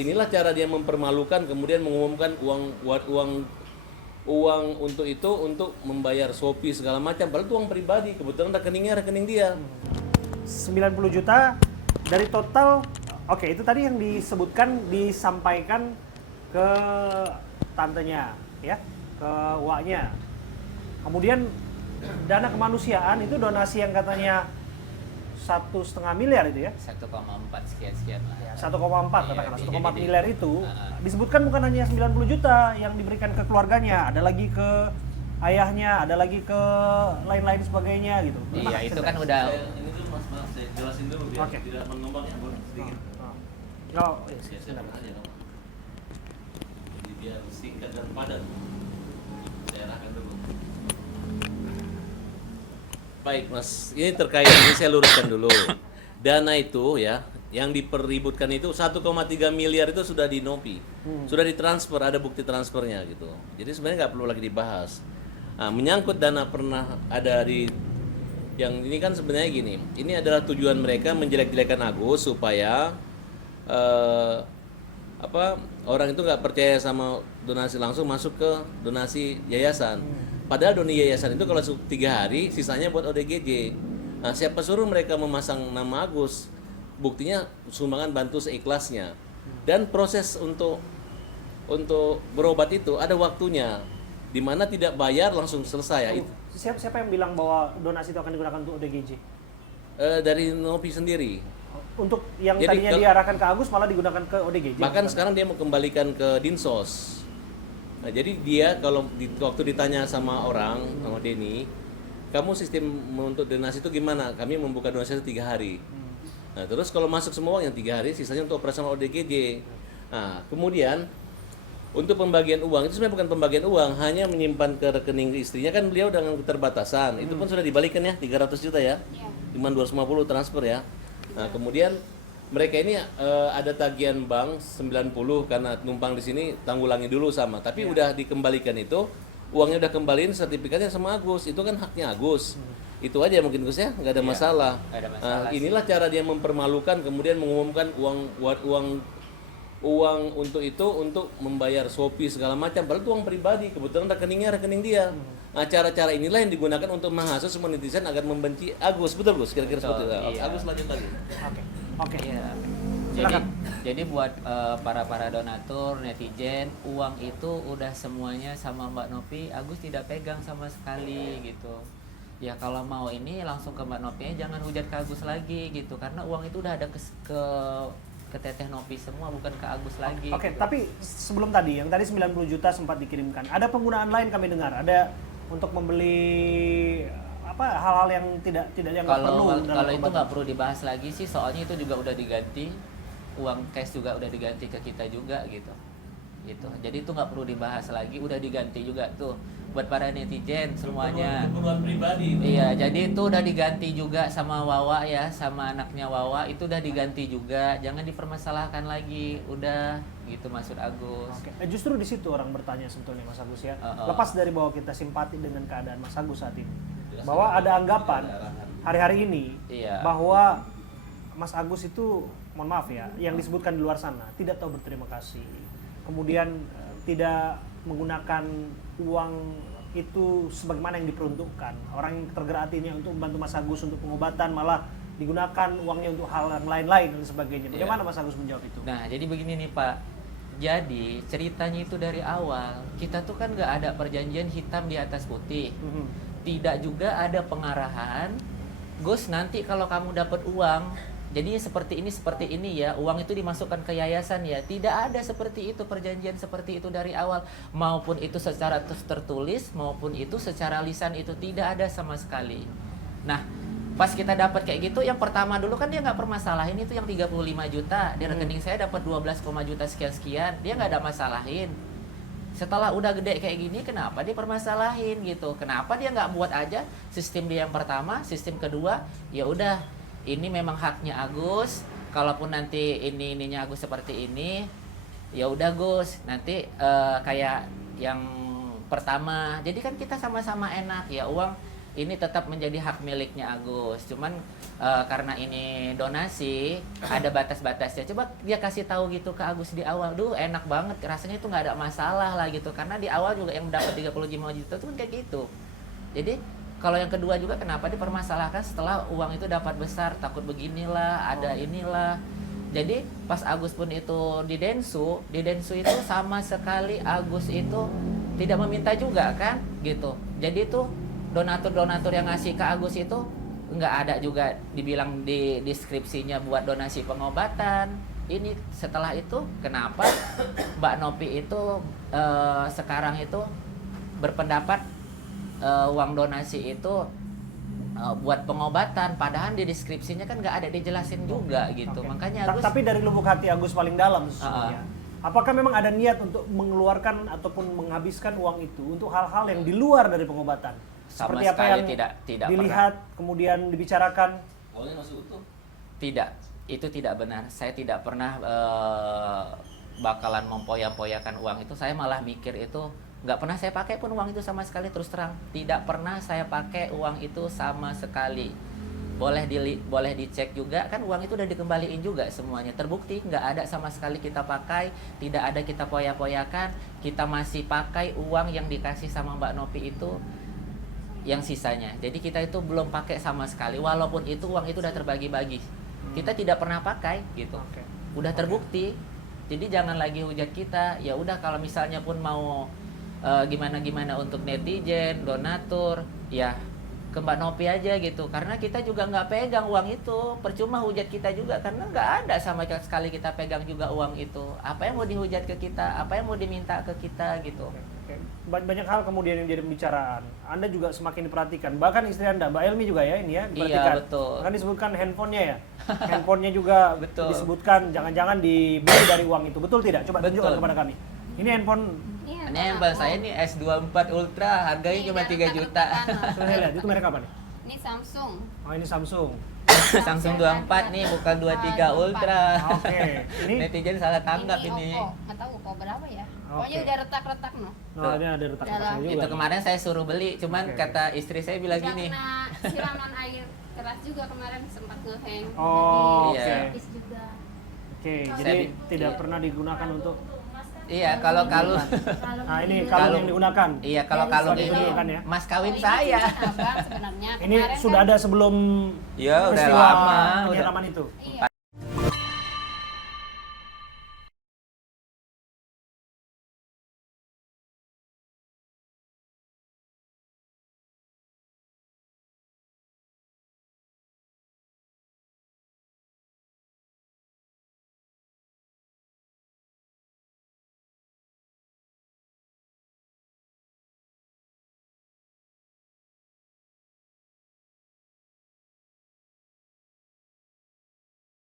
Inilah cara dia mempermalukan, kemudian mengumumkan uang untuk itu untuk membayar Shopee segala macam. Padahal itu uang pribadi, kebetulan rekeningnya rekening dia. 90 juta dari total. Oke, itu tadi yang disebutkan disampaikan ke tantenya ya, ke waknya. Kemudian dana kemanusiaan itu donasi yang katanya 1,5 miliar itu ya. 1,4 sekian lah. Ya, 1,4 Iya, katakanlah jadi 1,4 miliar itu uh, disebutkan bukan hanya 90 juta yang diberikan ke keluarganya, ada lagi ke ayahnya, ada lagi ke lain-lain sebagainya gitu. Iya, itu kan udah Ini dulu mas, saya jelasin dulu biar Oke. tidak mengembang ya, boleh sedikit. Oh, iya, Saya silakan. aja dong. Jadi biar singkat dan padat. Saya arahkan dulu. Baik mas, ini terkait ini saya luruskan dulu. Dana itu ya, yang diperributkan itu 1,3 miliar itu sudah di Nopi, sudah ditransfer, ada bukti transfernya gitu. Jadi sebenarnya nggak perlu lagi dibahas. Nah, menyangkut dana pernah ada di yang ini kan sebenarnya gini, ini adalah tujuan mereka menjelek-jelekan Agus supaya orang itu nggak percaya sama donasi langsung masuk ke donasi yayasan. Padahal donasi yayasan itu kalau 3 hari sisanya buat ODGJ. Nah, siapa suruh mereka memasang nama Agus? Buktinya sumbangan bantu seikhlasnya. Dan proses untuk berobat itu ada waktunya, di mana tidak bayar langsung selesai. Itu Siapa yang bilang bahwa donasi itu akan digunakan untuk ODGJ? dari Nopi sendiri. Untuk yang Jadi tadinya diarahkan ke Agus malah digunakan ke ODGJ. Bahkan sekarang dia mau kembalikan ke Dinsos. Nah, jadi dia kalau waktu ditanya sama orang, sama Denny, kamu sistem untuk donasi itu gimana? Kami membuka donasi itu 3 hari. Nah, terus kalau masuk semua uang yang 3 hari, sisanya untuk operasional ODGJ. Nah, kemudian untuk pembagian uang itu sebenarnya bukan pembagian uang, hanya menyimpan ke rekening istrinya, kan beliau dengan keterbatasan. Itu pun sudah dibalikan ya, 300 juta ya. Cuma 250 transfer ya. Nah, kemudian mereka ini ada tagihan bank 90 karena numpang di sini, tanggulangi dulu sama. Tapi udah dikembalikan itu, uangnya udah kembaliin, sertifikatnya sama Agus. Itu kan haknya Agus. Itu aja mungkin Gus ya, nggak ada masalah. nggak ada masalah sih. Inilah cara dia mempermalukan, kemudian mengumumkan uang untuk itu untuk membayar Shopee segala macam. Padahal itu uang pribadi, kebetulan rekeningnya rekening dia. Nah, cara-cara inilah yang digunakan untuk menghasut semua netizen agar membenci Agus. Betul Gus, kira-kira seperti itu. Iya. Agus lanjut lagi. Oke. Iya. Silakan. Jadi buat para donatur, netizen, uang itu udah semuanya sama Mbak Nopi. Agus tidak pegang sama sekali gitu. Ya kalau mau ini langsung ke Mbak Nopi, jangan hujat ke Agus lagi gitu. Karena uang itu udah ada ke Teteh Nopi semua, bukan ke Agus lagi. Oke, gitu. tapi sebelum tadi, yang tadi 90 juta sempat dikirimkan. Ada penggunaan lain kami dengar. Ada untuk membeli hal-hal yang tidak yang nggak perlu. Kalau itu nggak perlu dibahas lagi sih, soalnya itu juga udah diganti, uang cash juga udah diganti ke kita juga gitu. Jadi itu nggak perlu dibahas lagi, udah diganti juga tuh buat para netizen semuanya. Keperluan pribadi. Iya, jadi itu udah diganti juga sama Wawa ya, sama anaknya Wawa itu udah diganti juga, jangan dipermasalahkan lagi, udah gitu maksud Agus. Oke. Justru di situ orang bertanya sebetulnya Mas Agus ya. Lepas dari bahwa kita simpati dengan keadaan Mas Agus saat ini, bahwa ada anggapan hari-hari ini Iya. bahwa Mas Agus itu, mohon maaf ya, yang disebutkan di luar sana tidak tahu berterima kasih, kemudian tidak menggunakan uang itu sebagaimana yang diperuntukkan. Orang yang tergerak hatinya untuk membantu Mas Agus untuk pengobatan malah digunakan uangnya untuk hal yang lain-lain dan sebagainya. Bagaimana Mas Agus menjawab itu? Nah, jadi begini nih Pak. Jadi ceritanya itu dari awal kita tuh kan nggak ada perjanjian hitam di atas putih. Tidak juga ada pengarahan, Gus nanti kalau kamu dapat uang, jadinya seperti ini ya, uang itu dimasukkan ke yayasan ya. Tidak ada seperti itu, perjanjian seperti itu dari awal. Maupun itu secara tertulis, maupun itu secara lisan, itu tidak ada sama sekali. Nah, pas kita dapat kayak gitu, yang pertama dulu kan dia nggak permasalahin itu yang 35 juta. Di rekening saya dapat 12, juta sekian-sekian, dia nggak ada masalahin. Setelah udah gede kayak gini, kenapa dia permasalahin gitu? Kenapa dia nggak buat aja sistem dia yang pertama, sistem kedua, ya udah ini memang haknya Agus. Kalaupun nanti ininya Agus seperti ini, ya udah Gus, nanti kayak yang pertama. Jadi kan kita sama-sama enak ya, uang ini tetap menjadi hak miliknya Agus. Cuman karena ini donasi, ada batas-batasnya. Coba dia kasih tahu gitu ke Agus di awal. Duh, enak banget. Rasanya itu nggak ada masalah lah gitu. Karena di awal juga yang dapat 35 juta itu kan kayak gitu. Jadi kalau yang kedua juga kenapa dipermasalahkan setelah uang itu dapat besar, takut beginilah, ada inilah. Jadi pas Agus pun itu di Densu itu sama sekali Agus itu tidak meminta juga kan gitu. Jadi itu donatur yang ngasih ke Agus itu nggak ada juga dibilang di deskripsinya buat donasi pengobatan. Ini setelah itu kenapa Mbak Nopi itu sekarang itu berpendapat uang donasi itu buat pengobatan, padahal di deskripsinya kan nggak ada dijelasin juga gitu. Oke. Makanya Agus Tapi dari lubuk hati Agus paling dalam sesungguhnya, apakah memang ada niat untuk mengeluarkan ataupun menghabiskan uang itu untuk hal-hal yang di luar dari pengobatan? sama Seperti apa sekali yang tidak dilihat kemudian dibicarakan? Awalnya masih utuh. Tidak, itu tidak benar. Saya tidak pernah bakalan mempoya-poyakan uang itu. Saya malah mikir itu nggak pernah saya pakai pun uang itu sama sekali, terus terang. Tidak pernah saya pakai uang itu sama sekali. Boleh dicek juga kan uang itu udah dikembaliin juga semuanya. Terbukti nggak ada sama sekali kita pakai, tidak ada kita poya-poyakan. Kita masih pakai uang yang dikasih sama Mbak Nopi itu yang sisanya. Jadi kita itu belum pakai sama sekali. Walaupun itu uang itu udah terbagi-bagi. Kita tidak pernah pakai gitu. Oke. Udah terbukti. Jadi jangan lagi hujat kita. Ya udah kalau misalnya pun mau gimana-gimana untuk netizen, donatur, ya ke Mbak Nopi aja gitu. Karena kita juga nggak pegang uang itu. Percuma hujat kita juga karena nggak ada sama sekali kita pegang juga uang itu. Apa yang mau dihujat ke kita? Apa yang mau diminta ke kita gitu. Oke. Banyak hal kemudian yang jadi pembicaraan. Anda juga semakin diperhatikan. Bahkan istri Anda, Mbak Elmi juga ya ini ya diperhatikan. Iya, betul. Bahkan disebutkan handphonenya ya. Handphonenya juga Betul. disebutkan jangan-jangan dibeli dari uang itu. Betul tidak? Coba Betul. tunjukkan kepada kami. Ini handphone. Iya, Ini handphone saya ini S24 Ultra, harganya cuma 3 juta. Coba saya lihat, itu merek apa nih? Ini Samsung. Oh, ini Samsung. Samsung 24 nih, bukan 23 Ultra. Oke. Ini Netizen salah tanggap ini. Oppo. Nggak tahu Oppo berapa ya. Pokoknya Oke. udah retak-retak no. oh, ini ada retak-retaknya Dalam. juga. Itu kemarin saya suruh beli, cuman Oke. kata istri saya bilang Udah gini. kena siraman air keras juga kemarin sempat ngehang. Oh, Iya. oke. Habis juga. Oke, Saya jadi bi- tidak iya. pernah digunakan untuk Iya, kalau kalung Nah, ini kalung yang digunakan. iya, kalau kalung Dari ini ditunjukkan ya. mas kawin Oh, ini saya. cincin abang sebenarnya. Ini Kemarin sudah kan, ada sebelum Iya, udah peristiwa lama, penyiraman itu. Iya.